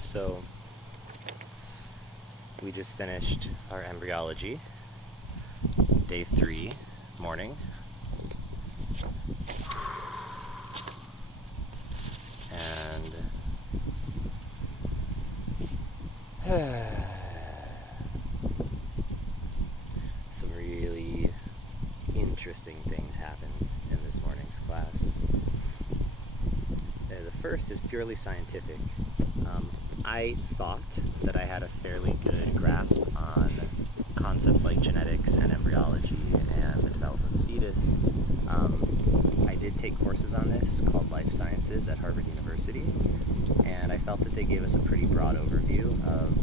So we just finished our embryology, day 3, morning. And some really interesting things happened in this morning's class. The first is purely scientific. I thought that I had a fairly good grasp on concepts like genetics and embryology and the development of the fetus. I did take courses on this called Life Sciences at Harvard University, and I felt that they gave us a pretty broad overview of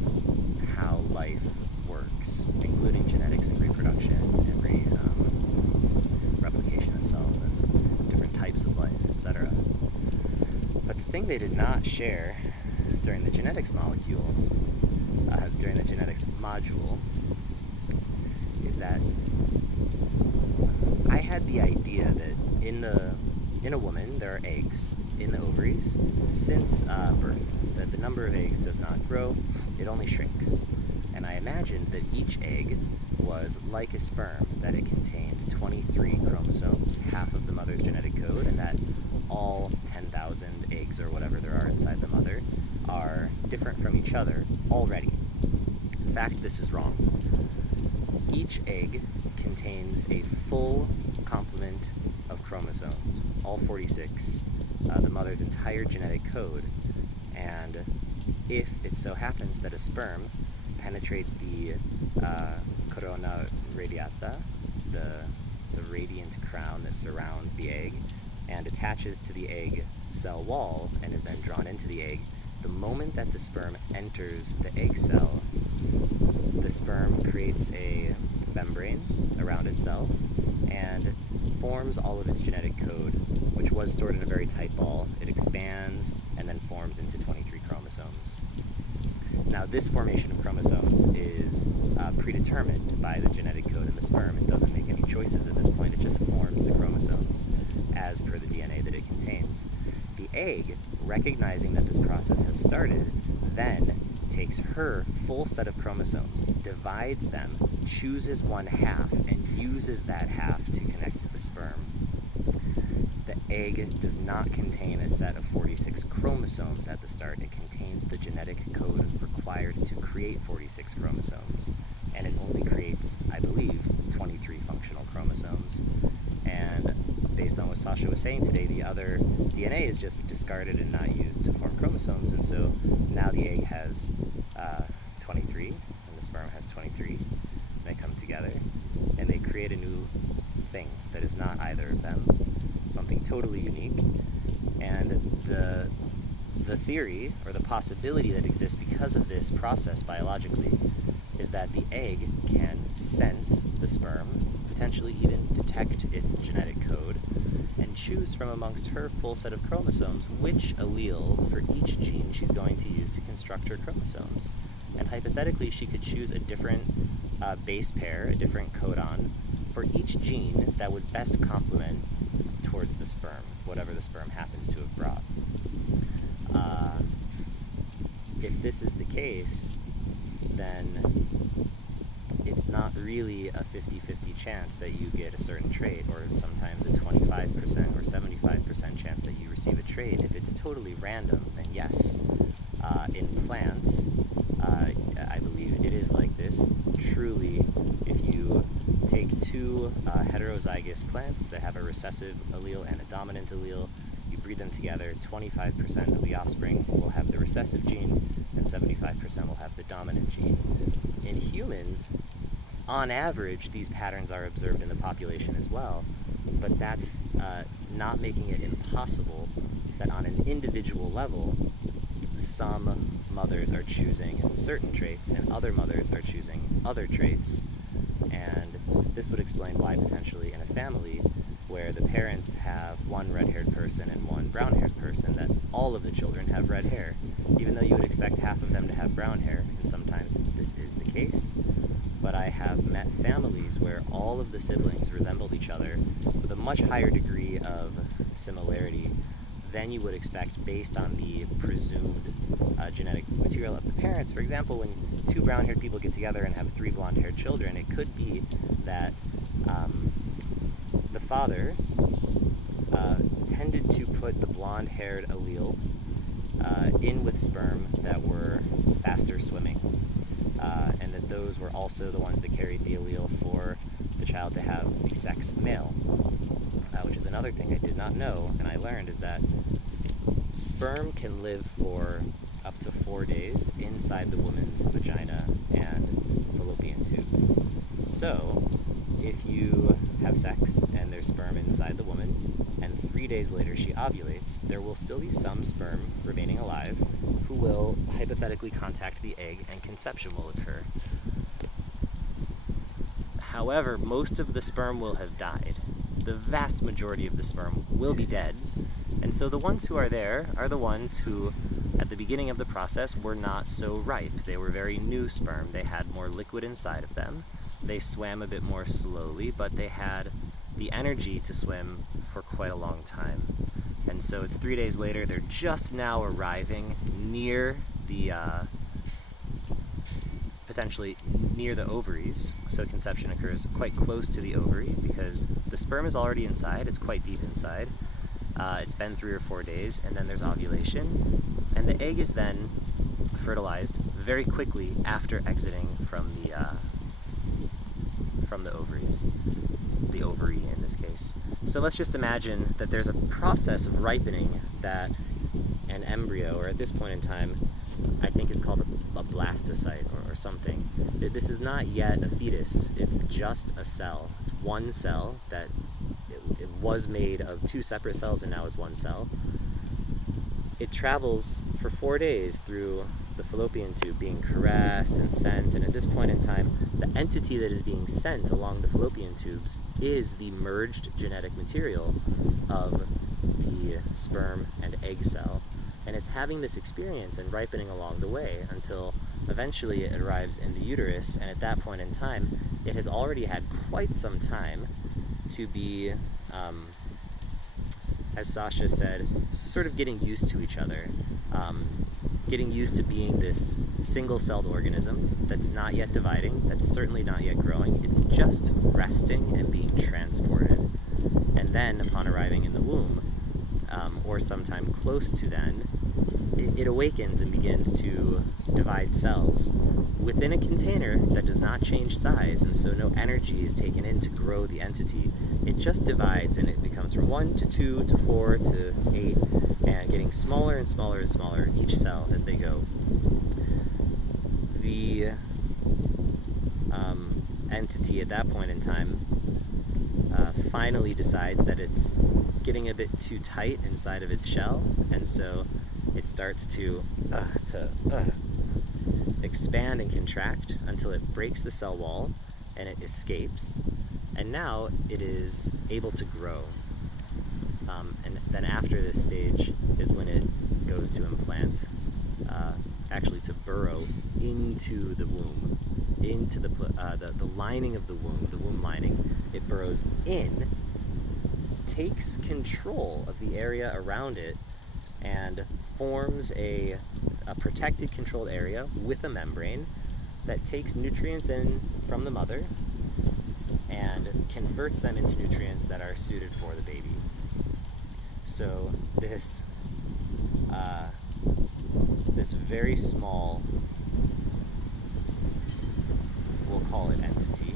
how life works, including genetics and reproduction and replication of cells and different types of life, etc. But the thing they did not share during the genetics module is that I had the idea that in a woman there are eggs in the ovaries since birth, that the number of eggs does not grow, it only shrinks. And I imagined that each egg was like a sperm, that it contained 23 chromosomes, half of the mother's genetic code, and that all 10,000 eggs or whatever there are inside the mother are different from each other already. In fact, this is wrong. Each egg contains a full complement of chromosomes, all 46, the mother's entire genetic code. And if it so happens that a sperm penetrates the corona radiata, the radiant crown that surrounds the egg, and attaches to the egg cell wall and is then drawn into the egg, the moment that the sperm enters the egg cell, the sperm creates a membrane around itself and forms all of its genetic code, which was stored in a very tight ball. It expands and then forms into 23 chromosomes. Now, this formation of chromosomes is predetermined by the genetic code in the sperm. It doesn't make any choices at this point. It just forms the chromosomes as per the DNA that it contains. The egg, recognizing that this process has started, then takes her full set of chromosomes, divides them, chooses one half, and uses that half to connect to the sperm. The egg does not contain a set of 46 chromosomes at the start. It contains the genetic code required to create 46 chromosomes, and it only creates, I believe, 23 functional chromosomes. And based on what Sasha was saying today, the other DNA is just discarded and not used to form chromosomes, and so now the egg has 23, and the sperm has 23, and they come together, and they create a new thing that is not either of them, something totally unique. And the theory, or the possibility that exists because of this process biologically, is that the egg can sense the sperm, potentially even detect its genetic code, and choose from amongst her full set of chromosomes which allele for each gene she's going to use to construct her chromosomes. And hypothetically, she could choose a different base pair, a different codon, for each gene that would best complement towards the sperm, whatever the sperm happens to have brought. If this is the case, then it's not really a 50-50 chance that you get a certain trait, or sometimes a 25% or 75% chance that you receive a trait. If it's totally random, then yes. In plants, I believe it is like this. Truly, if you take two heterozygous plants that have a recessive allele and a dominant allele, you breed them together, 25% of the offspring will have the recessive gene, and 75% will have the dominant gene. In humans, on average, these patterns are observed in the population as well, but that's not making it impossible that on an individual level, some mothers are choosing certain traits and other mothers are choosing other traits. And this would explain why potentially in a family where the parents have one red-haired person and one brown-haired person, that all of the children have red hair, even though you would expect half of them to have brown hair, and sometimes this is the case. But I have met families where all of the siblings resembled each other with a much higher degree of similarity than you would expect based on the presumed genetic material of the parents. For example, when two brown-haired people get together and have three blonde-haired children, it could be that the father tended to put the blonde-haired allele in with sperm that were faster swimming, and that those were also the ones that carried the allele for the child to have the sex male, which is another thing I did not know, and I learned is that sperm can live for up to 4 days inside the woman's vagina and fallopian tubes. So, if you have sex and there's sperm inside the woman, and 3 days later she ovulates, there will still be some sperm remaining alive who will hypothetically contact the egg and conception will occur. However, most of the sperm will have died. The vast majority of the sperm will be dead, and so the ones who are there are the ones who, at the beginning of the process, were not so ripe. They were very new sperm. They had more liquid inside of them. They swam a bit more slowly, but they had the energy to swim for quite a long time. And so it's 3 days later, they're just now arriving near the, potentially near the ovaries. So conception occurs quite close to the ovary because the sperm is already inside, it's quite deep inside. It's been 3 or 4 days, and then there's ovulation. And the egg is then fertilized very quickly after exiting from the ovaries, the ovary in this case. So let's just imagine that there's a process of ripening that an embryo, or at this point in time, I think it's called a blastocyte or something. This is not yet a fetus, it's just a cell. It's one cell that it was made of 2 separate cells and now is one cell. It travels for 4 days through the fallopian tube, being caressed and sent, and at this point in time, the entity that is being sent along the fallopian tubes is the merged genetic material of the sperm and egg cell. And it's having this experience and ripening along the way until eventually it arrives in the uterus, and at that point in time, it has already had quite some time to be, as Sasha said, sort of getting used to each other. Getting used to being this single-celled organism that's not yet dividing, that's certainly not yet growing. It's just resting and being transported. And then, upon arriving in the womb, or sometime close to then, it awakens and begins to divide cells within a container that does not change size, and so no energy is taken in to grow the entity. It just divides, and it becomes from 1 to 2 to 4 to 8, and getting smaller and smaller and smaller each cell as they go. The entity at that point in time finally decides that it's getting a bit too tight inside of its shell, and so it starts to expand and contract until it breaks the cell wall and it escapes, and now it is able to grow. And then after this stage is when it goes to implant, actually to burrow into the womb, into the lining of the womb lining. It burrows in, takes control of the area around it, and forms a protected, controlled area with a membrane that takes nutrients in from the mother and converts them into nutrients that are suited for the baby. So this very small, we'll call it entity,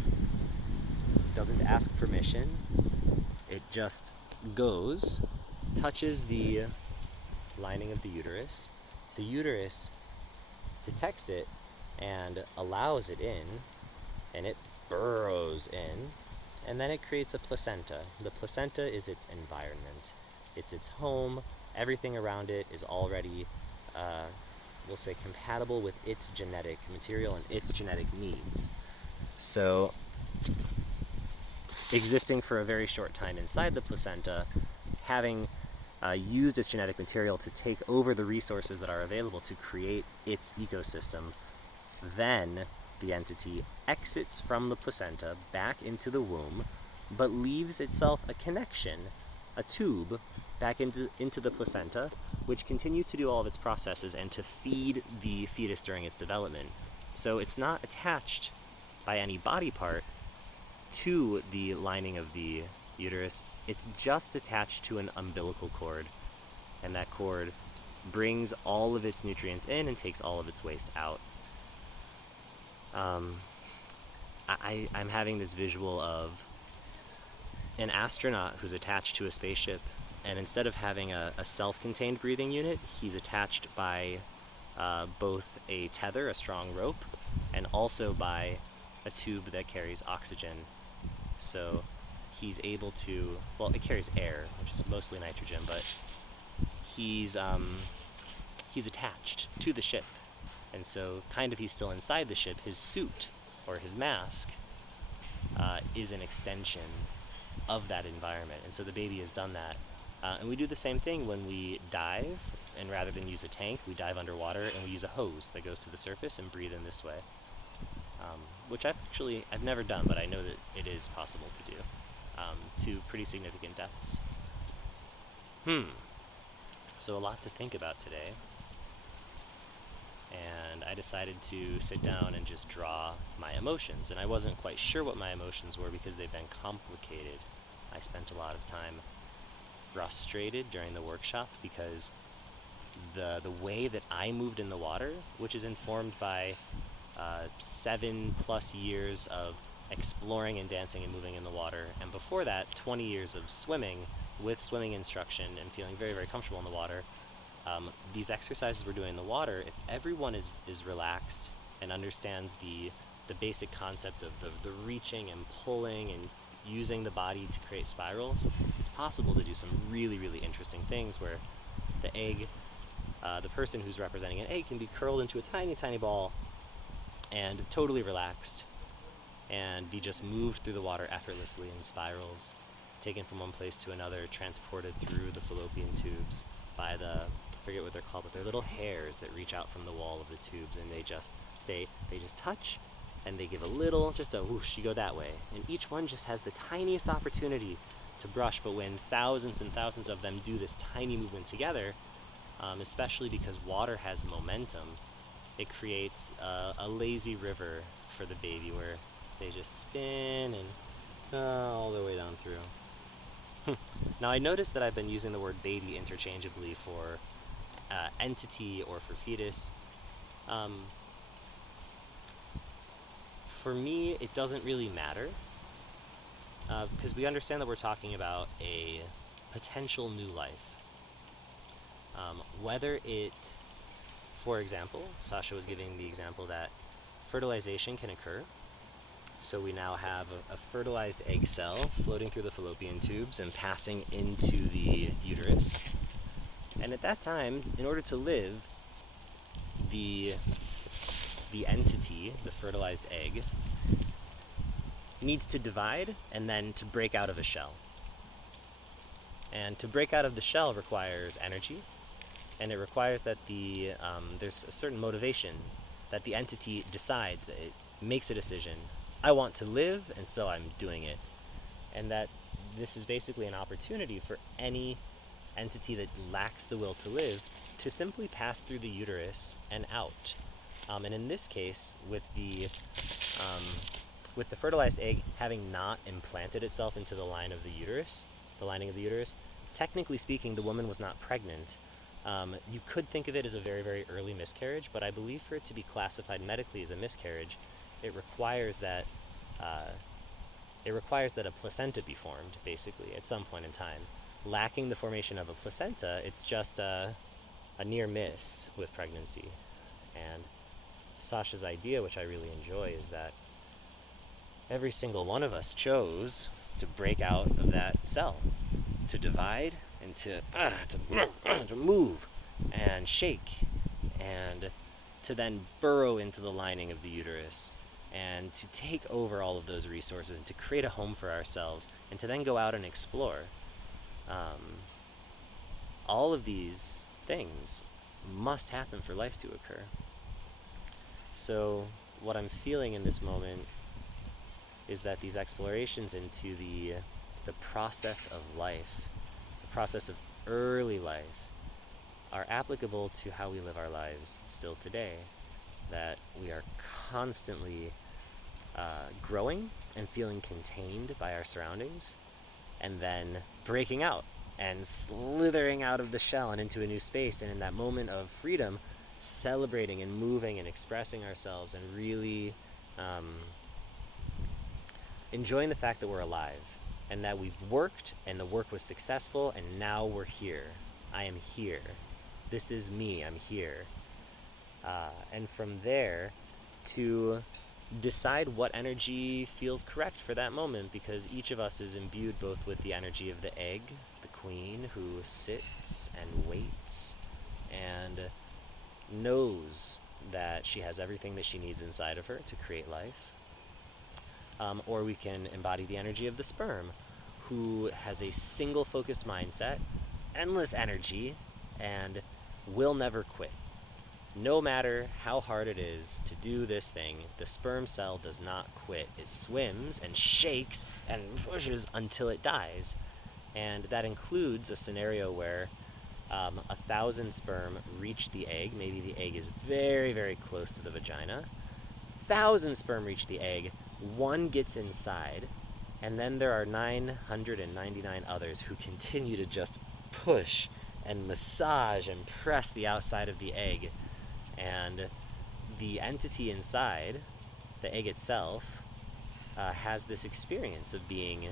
doesn't ask permission. It just goes, touches the lining of the uterus. The uterus detects it and allows it in, and it burrows in, and then it creates a placenta. The placenta is its environment. It's its home. Everything around it is already, we'll say, compatible with its genetic material and its genetic needs. So, existing for a very short time inside the placenta, having used its genetic material to take over the resources that are available to create its ecosystem, then the entity exits from the placenta back into the womb, but leaves itself a a tube back into the placenta, which continues to do all of its processes and to feed the fetus during its development. So it's not attached by any body part to the lining of the uterus. It's just attached to an umbilical cord, and that cord brings all of its nutrients in and takes all of its waste out. I'm having this visual of an astronaut who's attached to a spaceship, and instead of having a self-contained breathing unit, he's attached by both a tether, a strong rope, and also by a tube that carries oxygen. So he's able to, well, it carries air, which is mostly nitrogen, but he's attached to the ship. And so kind of he's still inside the ship. His suit, or his mask, is an extension of that environment. And so the baby has done that. And we do the same thing when we dive, and rather than use a tank, we dive underwater and we use a hose that goes to the surface and breathe in this way. Which I've never done, but I know that it is possible to do, to pretty significant depths. So a lot to think about today. And I decided to sit down and just draw my emotions. And I wasn't quite sure what my emotions were because they've been complicated. I spent a lot of time frustrated during the workshop because the way that I moved in the water, which is informed by 7+ years of exploring and dancing and moving in the water, and before that 20 years of swimming with swimming instruction and feeling very, very comfortable in the water. These exercises we're doing in the water, if everyone is relaxed and understands the basic concept of the reaching and pulling and using the body to create spirals, it's possible to do some really, really interesting things where the egg, the person who's representing an egg, can be curled into a tiny, tiny ball and totally relaxed and be just moved through the water effortlessly in spirals, taken from one place to another, transported through the fallopian tubes by I forget what they're called, but they're little hairs that reach out from the wall of the tubes, and they just touch, and they give just a whoosh, you go that way. And each one just has the tiniest opportunity to brush, but when thousands and thousands of them do this tiny movement together, especially because water has momentum, it creates a lazy river for the baby where they just spin and all the way down through. Now I noticed that I've been using the word baby interchangeably for entity or for fetus. For me, it doesn't really matter, because we understand that we're talking about a potential new life. Whether it, for example, Sasha was giving the example that fertilization can occur. So we now have a fertilized egg cell floating through the fallopian tubes and passing into the uterus. And at that time, in order to live, the entity, the fertilized egg, needs to divide and then to break out of a shell. And to break out of the shell requires energy, and it requires that there's a certain motivation that the entity decides, that it makes a decision. I want to live, and so I'm doing it. And that this is basically an opportunity for any entity that lacks the will to live to simply pass through the uterus and out. And in this case, with the fertilized egg having not implanted itself into the lining of the uterus, technically speaking, the woman was not pregnant. You could think of it as a very, very early miscarriage, but I believe for it to be classified medically as a miscarriage, it requires that a placenta be formed, basically, at some point in time. Lacking the formation of a placenta, it's just a near miss with pregnancy. And Sasha's idea, which I really enjoy, is that every single one of us chose to break out of that cell, to divide and to move and shake, and to then burrow into the lining of the uterus, and to take over all of those resources and to create a home for ourselves, and to then go out and explore. All of these things must happen for life to occur. So what I'm feeling in this moment is that these explorations into the process of life process of early life are applicable to how we live our lives still today, that we are constantly growing and feeling contained by our surroundings, and then breaking out and slithering out of the shell and into a new space, and in that moment of freedom, celebrating and moving and expressing ourselves and really enjoying the fact that we're alive and that we've worked and the work was successful, and now we're here. I am here. This is me. I'm here. And from there, to decide what energy feels correct for that moment, because each of us is imbued both with the energy of the egg, the queen, who sits and waits and knows that she has everything that she needs inside of her to create life. Or we can embody the energy of the sperm, who has a single focused mindset, endless energy, and will never quit. No matter how hard it is to do this thing, the sperm cell does not quit. It swims and shakes and pushes until it dies. And that includes a scenario where 1,000 sperm reach the egg. Maybe the egg is very, very close to the vagina. 1,000 sperm reach the egg. One gets inside. And then there are 999 others who continue to just push and massage and press the outside of the egg. And the entity inside, the egg itself, has this experience of being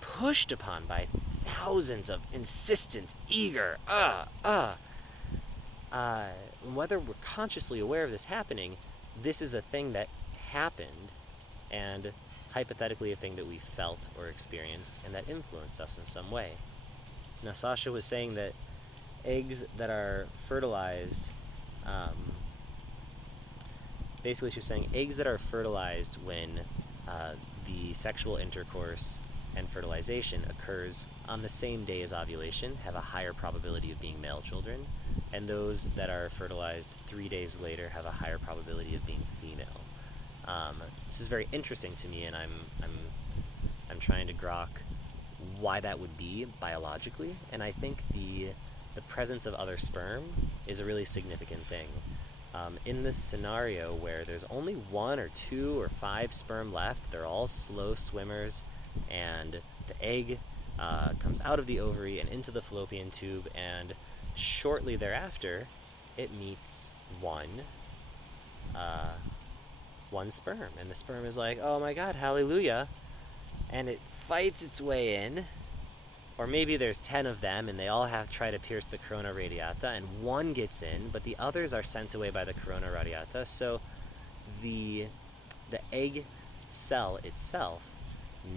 pushed upon by thousands of insistent, eager, whether we're consciously aware of this happening, this is a thing that happened, and hypothetically a thing that we felt or experienced and that influenced us in some way. Now, Sasha was saying that eggs that are fertilized, basically she was saying eggs that are fertilized when the sexual intercourse and fertilization occurs on the same day as ovulation have a higher probability of being male children, and those that are fertilized 3 days later have a higher probability of being female. This is very interesting to me, and I'm trying to grok why that would be biologically, and I think the presence of other sperm is a really significant thing. In this scenario where there's only 1 or 2 or 5 sperm left, they're all slow swimmers, and the egg comes out of the ovary and into the fallopian tube, and shortly thereafter it meets one sperm, and the sperm is like, oh my god, hallelujah, and it fights its way in. Or maybe there's 10 of them and they all try to pierce the corona radiata, and one gets in, but the others are sent away by the corona radiata. So the egg cell itself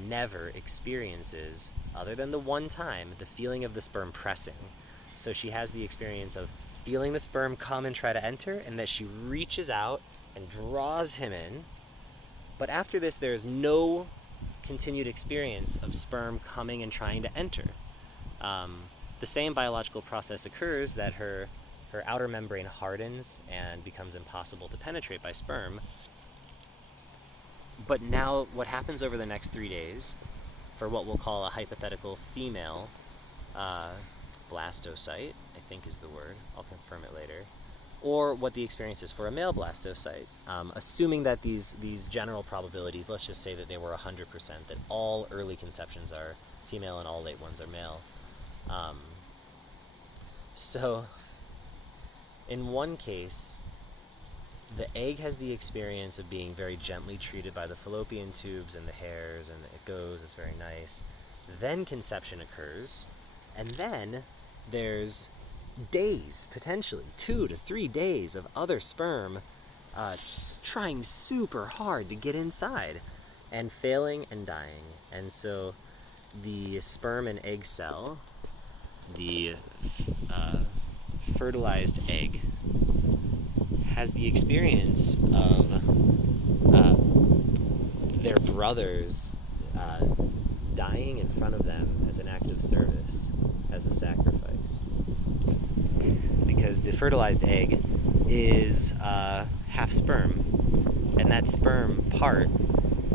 never experiences, other than the one time, the feeling of the sperm pressing. So she has the experience of feeling the sperm come and try to enter, and that she reaches out and draws him in. But after this, there's no continued experience of sperm coming and trying to enter. The same biological process occurs, that her outer membrane hardens and becomes impossible to penetrate by sperm. But now what happens over the next 3 days for what we'll call a hypothetical female blastocyte, I think is the word, I'll confirm it later, or what the experience is for a male blastocyte, assuming that these general probabilities, let's just say that they were 100%, that all early conceptions are female and all late ones are male. So in one case, the egg has the experience of being very gently treated by the fallopian tubes and the hairs, and it goes, it's very nice. Then conception occurs, and then there's days, potentially 2 to 3 days of other sperm just trying super hard to get inside and failing and dying. And so the sperm and egg cell, the fertilized egg, has the experience of their brothers dying in front of them as an act of service, as a sacrifice. Because the fertilized egg is half sperm, and that sperm part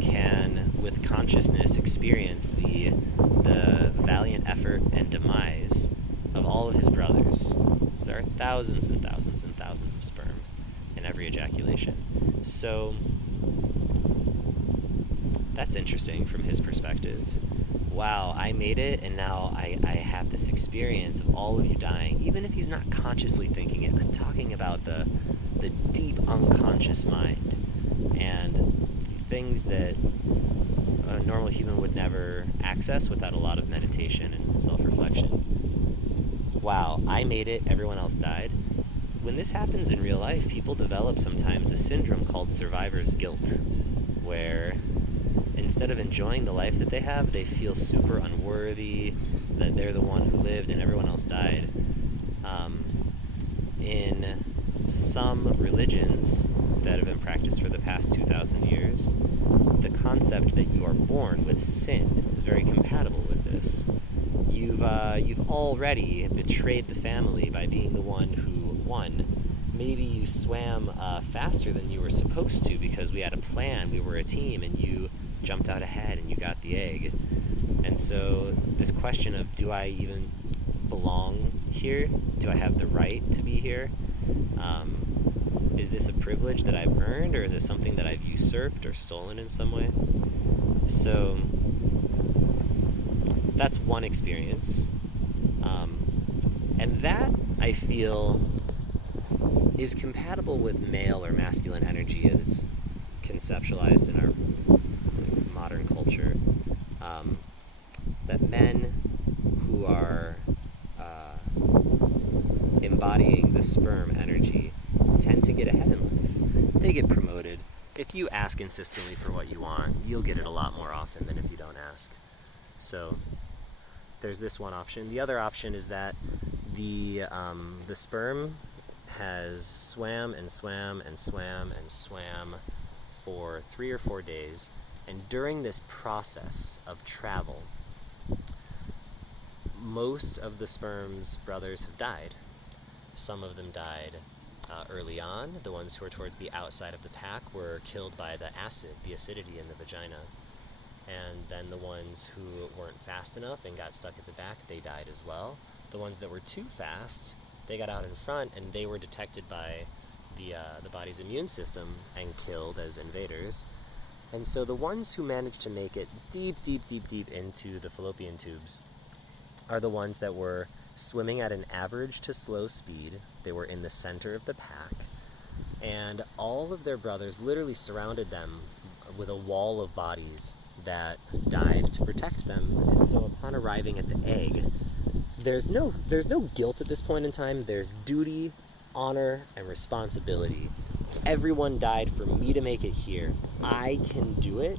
can with consciousness experience the valiant effort and demise of all of his brothers. So there are thousands and thousands and thousands of sperm in every ejaculation. So that's interesting from his perspective. Wow, I made it, and now I have this experience of all of you dying. Even if he's not consciously thinking it, I'm talking about the deep unconscious mind and things that a normal human would never access without a lot of meditation and self-reflection. Wow, I made it, everyone else died. When this happens in real life, people develop sometimes a syndrome called survivor's guilt, where instead of enjoying the life that they have, they feel super unworthy, that they're the one who lived and everyone else died. In some religions that have been practiced for the past 2,000 years, the concept that you are born with sin is very compatible with this. You've already betrayed the family by being the one who won. Maybe you swam faster than you were supposed to because we had a plan, we were a team, and you jumped out ahead and you got the egg. And so this question of, do I even belong here? Do I have the right to be here? Is this a privilege that I've earned, or is it something that I've usurped or stolen in some way? So that's one experience. And that, I feel, is compatible with male or masculine energy as it's conceptualized in our modern culture. That men who are embodying the sperm energy tend to get ahead in life. They get promoted. If you ask insistently for what you want, you'll get it a lot more often than if you don't ask. So there's this one option. The other option is that the sperm has swam and swam and swam and swam for 3 or 4 days, and during this process of travel, most of the sperm's brothers have died. Some of them died early on. The ones who were towards the outside of the pack were killed by the acidity in the vagina. And then the ones who weren't fast enough and got stuck at the back, they died as well. The ones that were too fast, they got out in front, and they were detected by the body's immune system and killed as invaders. And so the ones who managed to make it deep, deep, deep, deep into the fallopian tubes are the ones that were swimming at an average to slow speed. They were in the center of the pack, and all of their brothers literally surrounded them with a wall of bodies that died to protect them. And so upon arriving at the egg, there's no guilt at this point in time. There's duty, honor, and responsibility. Everyone died for me to make it here. I can do it.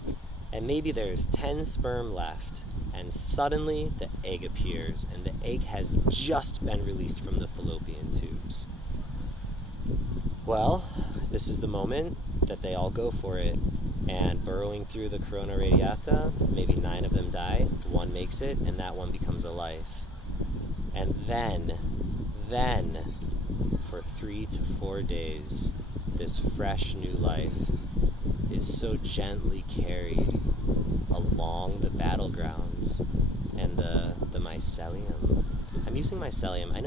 And maybe there's 10 sperm left, and suddenly the egg appears, and the egg has just been released from the fallopian tubes. Well, this is the moment that they all go for it, and burrowing through the corona radiata, maybe 9 of them die, 1 makes it, and that one becomes a life. And then, for 3 to 4 days, this fresh new life is so gently carried along the battlegrounds and the mycelium. I'm using mycelium. I know